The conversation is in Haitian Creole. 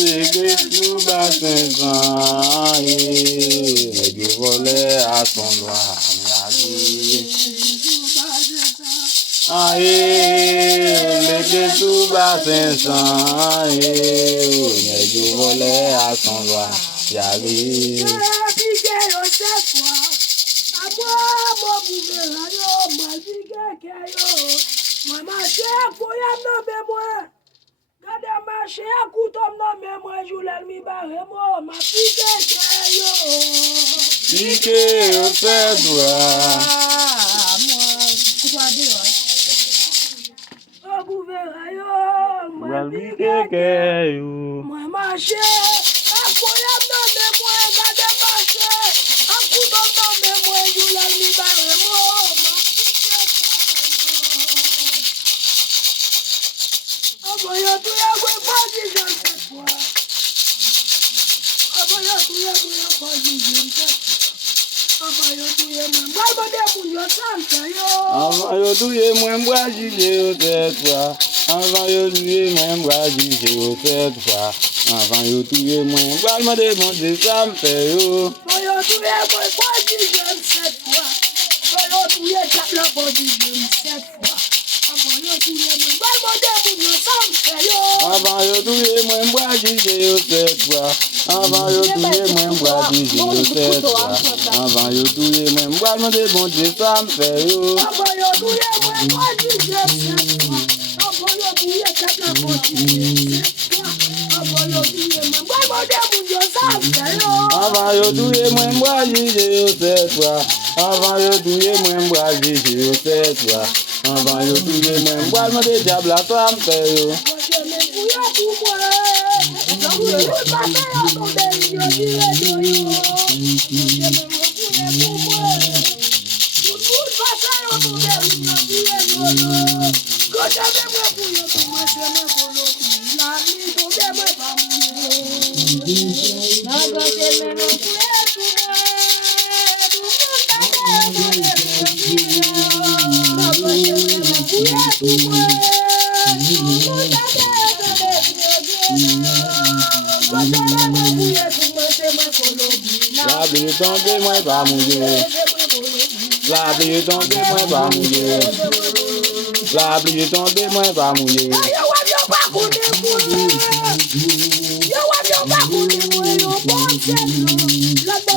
L'église bas Saint-Jean, les Dieu volait à son doigt, l'église bas Saint-Jean, les Dieu volait à son doigt, Gade marché coutom non mais moi joulel mi barre mo ma pique yo. Pique au fait Moi couto ade yo. O gouvera yo, moi pique yo. moi marché akoya non mais moi gade marché coutom non mais moi joulel mi barre mo ma pique yo tu ya go faji jan cette fois. Aboyo tu ya go faji jan cette. Aboyo tu ya mo baba de mu yo santa yo. Avant yo touye moi m'bois juger au cette fois. Avant yo touye moi m'bois juger au cette fois. Avant yo touye moi m'bois me demander ça me fait yo. Aboyo tu ya go faji jan cette fois. Aboyo tu ya tap la faji jan cette fois. Aboyo tu ya mo baba de mu yo santa yo. Avant yo touye moi m'bois juger au cette fois. Avant yo touye moi m'bois juger au cette fois. Avant yo touye moi m'bois me demander ça me fait yo. Aboyo tu ya mo faji jan cette fois. Aboyo tu ya tap la faji jan cette fois. Aboyo tu ya mo baba de mu yo santa yo. Avant yo touye moi m'bois juger au cette fois. Avant yo touye moi m'bois juger au cette fois. Avant yo touye moi m'bois me de diable à toi me fait yo. La pluie tombe, moi pas mouiller. La pluie tombe, moi pas mouiller. La pluie tombe, moi pas mouiller.